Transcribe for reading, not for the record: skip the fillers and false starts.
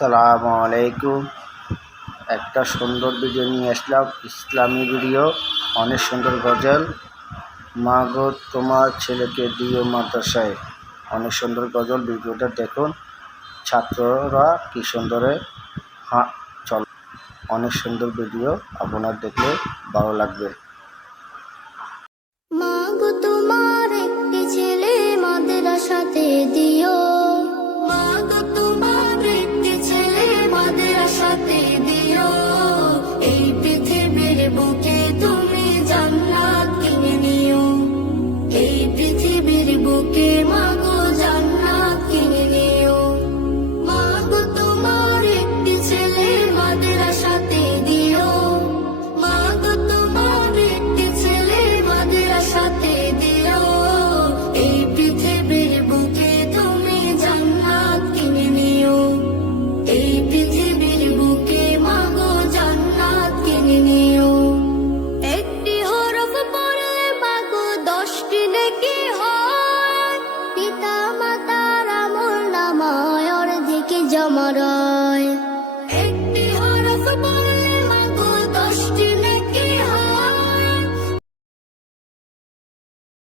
আসসালামু আলাইকুম। একটা সুন্দর ভিডিও নিয়ে আসলাম, ইসলামী ভিডিও, অনেক সুন্দর গজল। মা গো তোমার ছেলেকে দিও মাদ্রাসায়, অনেক সুন্দর গজল। ভিডিওটা দেখুন, ছাত্ররা কি সুন্দরে চল। অনেক সুন্দর ভিডিও, আপনার দেখলে ভালো লাগবে। মা গো তোমার একটি ছেলে মাদ্রাসাতে দিও, মা গো তোমার একটি ছেলে মাদ্রাসাতে দিও। এই পৃথিবীর বুকে তুমি জান্নাত কিনে নিও, এই পৃথিবীর বুকে মা গো জান্নাত কিনে নিও। মা গো তোমার একটি ছেলে মাদ্রাসাতে দিও, মা গো তোমার একটি ছেলে মাদ্রাসাতে দিও। এই পৃথিবীর বুকে তুমি জান্নাত কিনে নিও, এই পৃথিবীর বুকে মা গো জান্নাত কিনে নিও। একটি হরফ পড়লে মা গো 10টি নেকি হয়, পিতা মাতার আমল নামায় অর্ধেক জমা।